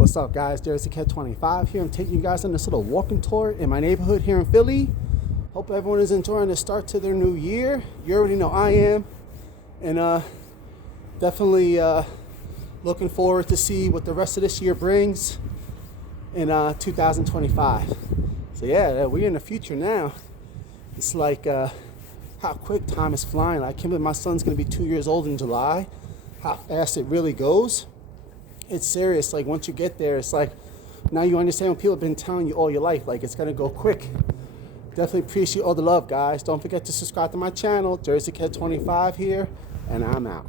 What's up, guys? Jersey Cat 25 here. I'm taking you guys on this little walking tour in my neighborhood here in Philly. Hope everyone is enjoying the start to their new year. You already know I am. And definitely looking forward to see what the rest of this year brings in 2025. So yeah, we're in the future now. It's like how quick time is flying. I can't believe my son's gonna be 2 years old in July. How fast it really goes. It's serious. Like once you get there, it's like now you understand what people have been telling you all your life. Like it's gonna go quick. Definitely appreciate all the love, guys. Don't forget to subscribe to my channel, Jersey Cat 25 here, and I'm out.